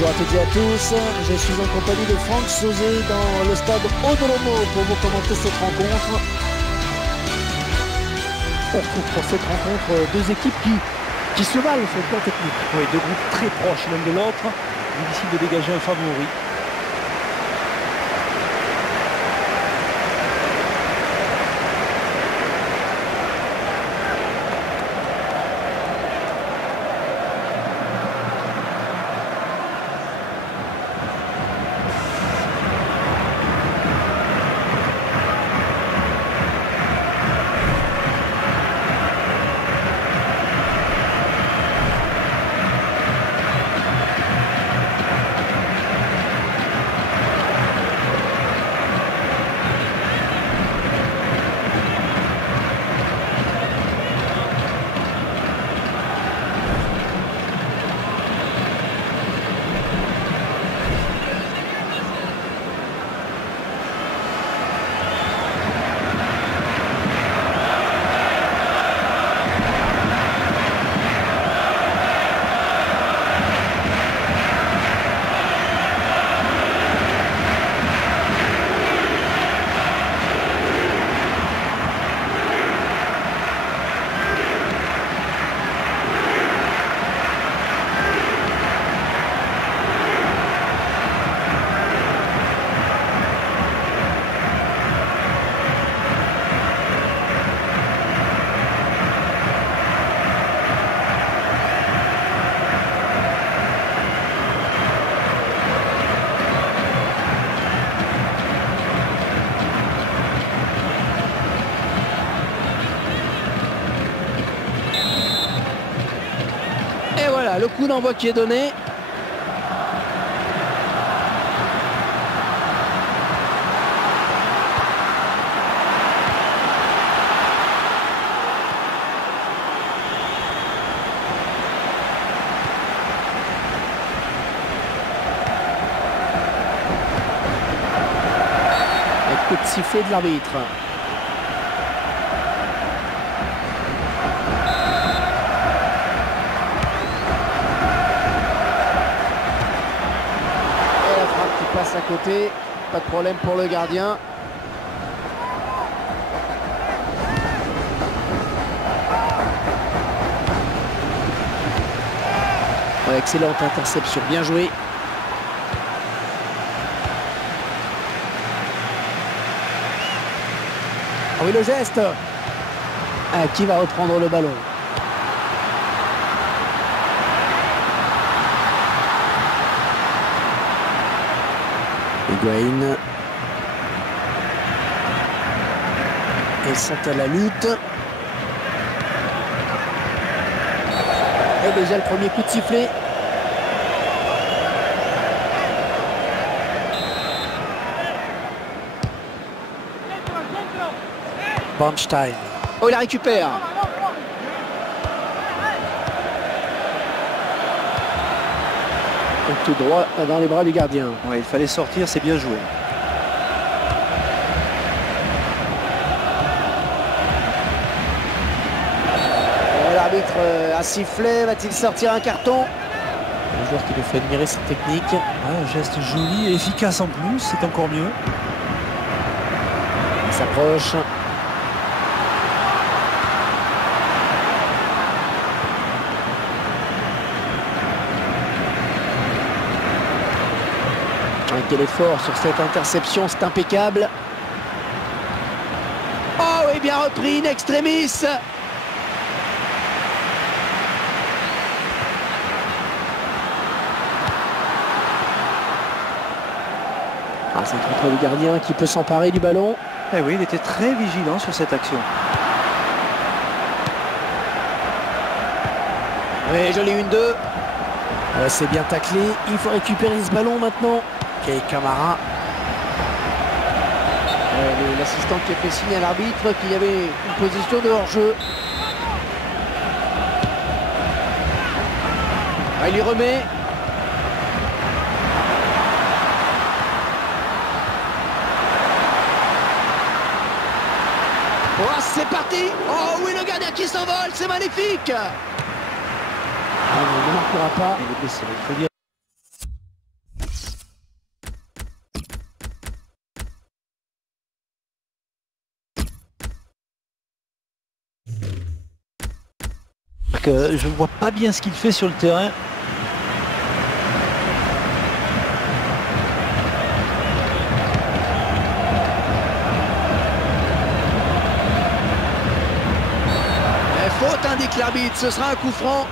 Bonjour à toutes et à tous, je suis en compagnie de Franck Sauzet dans le stade Odolomo pour vous commenter cette rencontre. On retrouve pour cette rencontre deux équipes qui se valent sur le plan technique. Oui, deux groupes très proches l'un de l'autre, difficile de dégager un favori. Et voilà, le coup d'envoi qui est donné. Un coup de sifflet de l'arbitre. Passe à côté, pas de problème pour le gardien. Ouais, excellente interception, bien joué. Ah oui, le geste. Ah, qui va reprendre le ballon? Higuaín. Ils sont à la lutte. Et déjà le premier coup de sifflet. Bornstein. Oh, il la récupère. Tout droit dans les bras du gardien. Ouais, il fallait sortir, c'est bien joué. L'arbitre a sifflé, va-t-il sortir un carton? Le joueur qui nous fait admirer cette technique. Un geste joli et efficace en plus, c'est encore mieux. Il s'approche. Quel effort sur cette interception, c'est impeccable. Oh, et bien repris, in extremis. Ah, c'est contre le gardien qui peut s'emparer du ballon. Eh oui, il était très vigilant sur cette action. Oui, joli 1-2. Ouais, c'est bien taclé. Il faut récupérer ce ballon maintenant. Ok, Camara. L'assistant qui a fait signe à l'arbitre qu'il y avait une position de hors-jeu. Ah, il lui remet. Oh, c'est parti. Oh oui, le gardien qui s'envole, c'est magnifique. Ah, il ne marquera pas. Il est blessé, il faut dire. Marc, je ne vois pas bien ce qu'il fait sur le terrain. Faute, indique l'arbitre, ce sera un coup franc.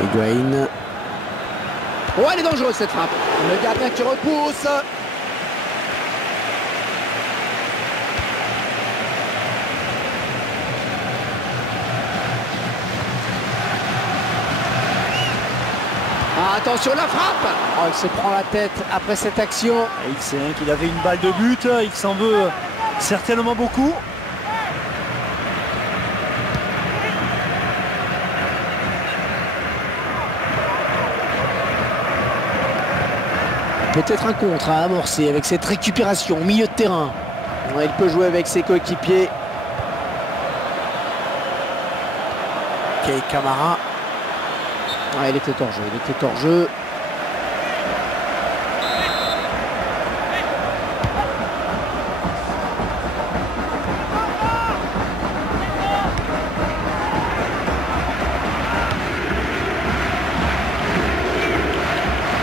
Higuaín. Oh, elle est dangereuse cette frappe. Le gardien qui repousse. Ah, attention la frappe. Oh, il se prend la tête après cette action. Et il sait qu'il avait une balle de but, il s'en veut certainement beaucoup. Peut-être un contre à amorcer avec cette récupération au milieu de terrain. Il peut jouer avec ses coéquipiers. Kei Kamara. Ah, il était hors jeu, il était hors jeu.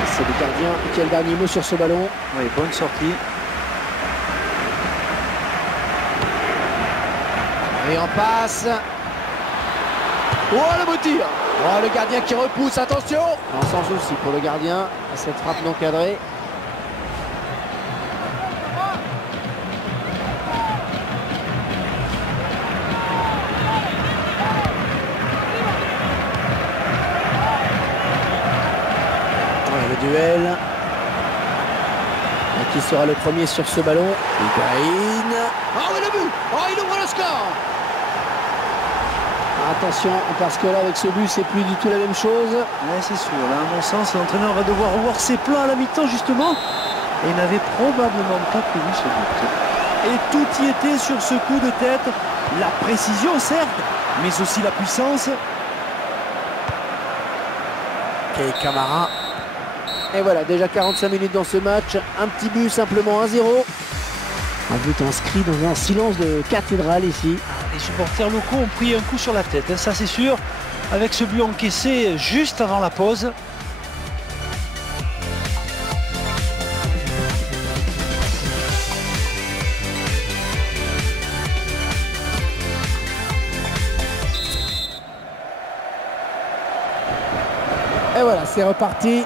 C'est le gardien qui a le dernier mot sur ce ballon. Oui, bonne sortie. Et on passe. Oh, le beau tir. Oh, le gardien qui repousse, attention. Non, sans souci pour le gardien, cette frappe non cadrée. Ouais, le duel. Et qui sera le premier sur ce ballon? Higuaín. Oh, oui, le but. Oh, il ouvre le score. Attention, parce que là, avec ce but, c'est plus du tout la même chose. Ouais, c'est sûr. Là, à mon sens, l'entraîneur va devoir revoir ses plans à la mi-temps, justement. Et il n'avait probablement pas prévu ce but. Et tout y était sur ce coup de tête. La précision, certes, mais aussi la puissance. Kei Kamara. Et voilà, déjà 45 minutes dans ce match. Un petit but, simplement 1-0. Un but inscrit dans un silence de cathédrale ici. Les supporters locaux ont pris un coup sur la tête, hein, ça c'est sûr, avec ce but encaissé juste avant la pause. Et voilà, c'est reparti.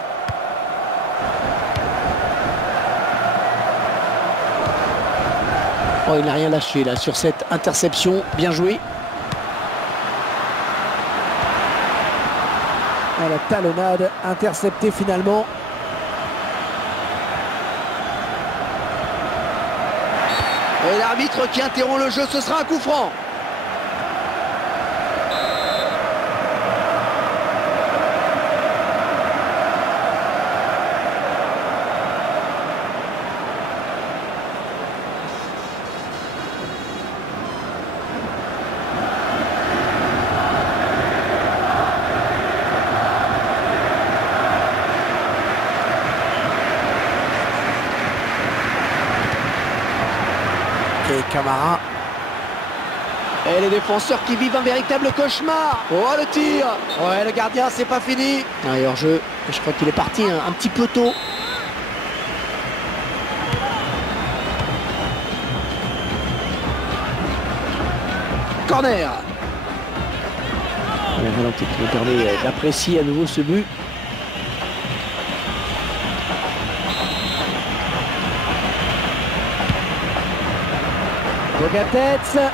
Oh, il n'a rien lâché là sur cette interception. Bien joué. À la talonnade, interceptée finalement. Et l'arbitre qui interrompt le jeu, ce sera un coup franc. Kei Kamara. Et les défenseurs qui vivent un véritable cauchemar. Oh, le tir. Ouais, le gardien, c'est pas fini. Ah, et hors jeu, je crois qu'il est parti un petit peu tôt. Corner. Le ralenti qui nous permet d'apprécier à nouveau ce but. Bogatets.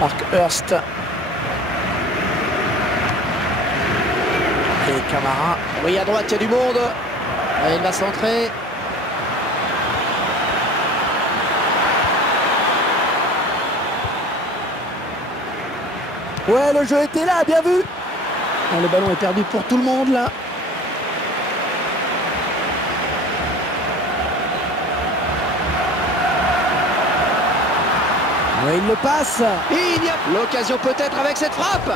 Parkhurst. Et Kamara. Oui, à droite, il y a du monde. Et il va centrer. Ouais, le jeu était là, bien vu. Ah, le ballon est perdu pour tout le monde, là. Ouais, il le passe. Et il y a l'occasion peut-être avec cette frappe.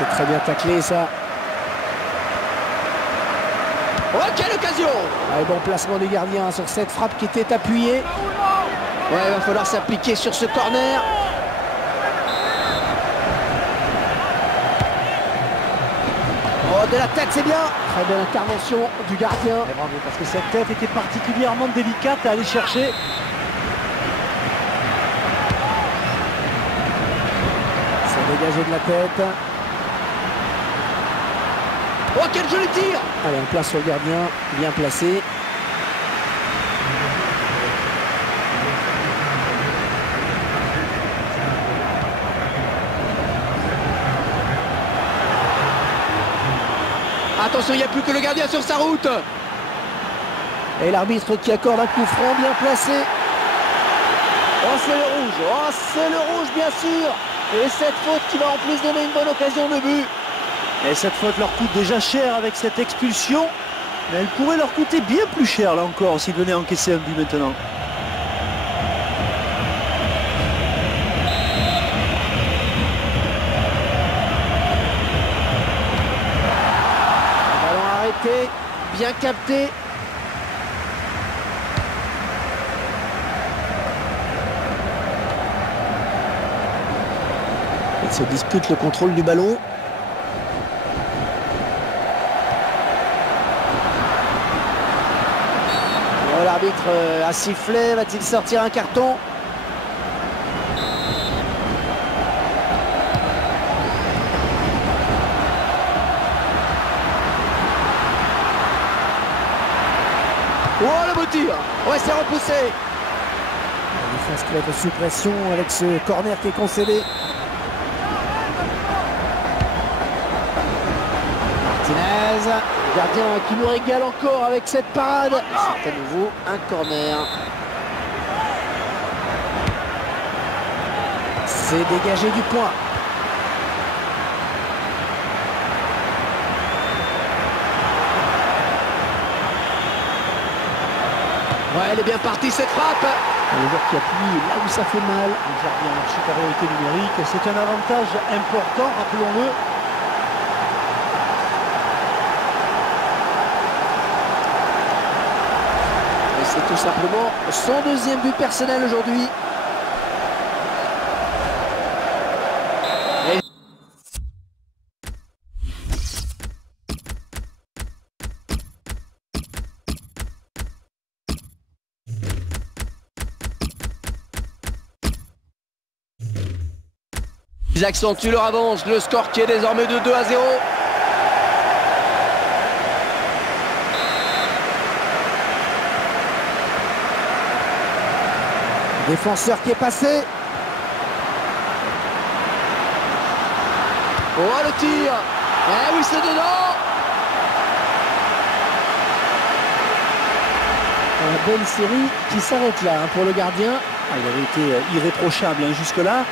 c'est très bien taclé ça. Oh, quelle occasion! Bon placement du gardien sur cette frappe qui était appuyée. Ouais, il va falloir s'appliquer sur ce corner. Oh, de la tête, c'est bien. Très belle intervention du gardien. Et bravo, parce que cette tête était particulièrement délicate à aller chercher. C'est dégagé de la tête. Oh, quel joli tir! Allez, on place sur le gardien, bien placé. Attention, il n'y a plus que le gardien sur sa route. Et l'arbitre qui accorde un coup franc bien placé. Oh, c'est le rouge. Oh, c'est le rouge, bien sûr. Et cette faute qui va en plus donner une bonne occasion de but. Et cette faute leur coûte déjà cher avec cette expulsion. Mais elle pourrait leur coûter bien plus cher là encore s'ils venaient encaisser un but maintenant. Ballon arrêté, bien capté. Il se dispute le contrôle du ballon. Oh, l'arbitre a sifflé, va-t-il sortir un carton? Oh, le beau tir. Ouais, c'est repoussé. La défense qui va être sous pression avec ce corner qui est concédé. Martinez, gardien qui nous régale encore avec cette parade. C'est à nouveau un corner. C'est dégagé du point. Ouais, elle est bien partie cette frappe. Le joueur qui appuie là où ça fait mal. Le gardien en supériorité numérique, c'est un avantage important, rappelons-le. Et c'est tout simplement son deuxième but personnel aujourd'hui. Ils accentuent leur avance, le score qui est désormais de 2-0. Défenseur qui est passé. Oh, le tir. Eh oui, c'est dedans. Une bonne série qui s'arrête là pour le gardien. Il avait été irréprochable jusque-là.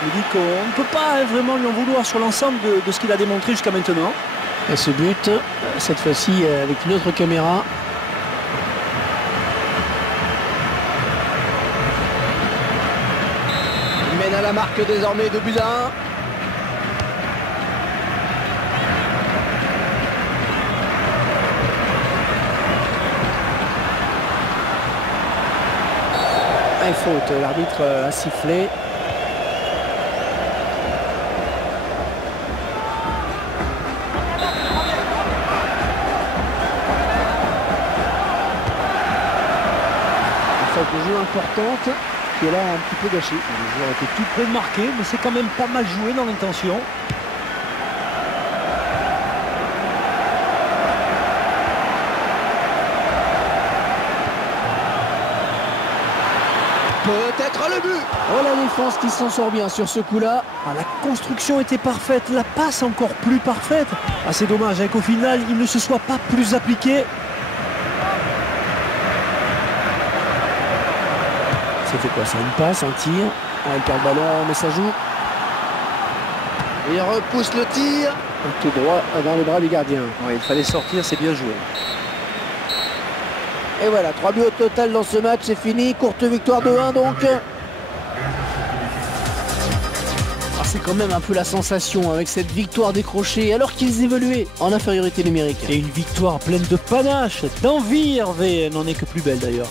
Il dit qu'on ne peut pas vraiment lui en vouloir sur l'ensemble de ce qu'il a démontré jusqu'à maintenant. Et ce but, cette fois-ci avec une autre caméra. Il mène à la marque désormais 2-1. Et faute, l'arbitre a sifflé. De jeu importante qui est là un petit peu gâchée. Le joueur était tout près de marquer, mais c'est quand même pas mal joué dans l'intention. Peut-être le but. Oh, la défense qui s'en sort bien sur ce coup-là. La construction était parfaite, la passe encore plus parfaite. C'est dommage qu'au final, il ne se soit pas plus appliqué. C'était quoi ça? Une passe, un tir. Il perd le ballon, mais ça joue. Il repousse le tir. Tout droit dans les bras du gardien. Ouais, il fallait sortir, c'est bien joué. Et voilà, 3 buts au total dans ce match, c'est fini. Courte victoire de 1 donc. c'est quand même un peu la sensation avec cette victoire décrochée alors qu'ils évoluaient en infériorité numérique. Et une victoire pleine de panache, d'envie, Hervé, n'en est que plus belle d'ailleurs.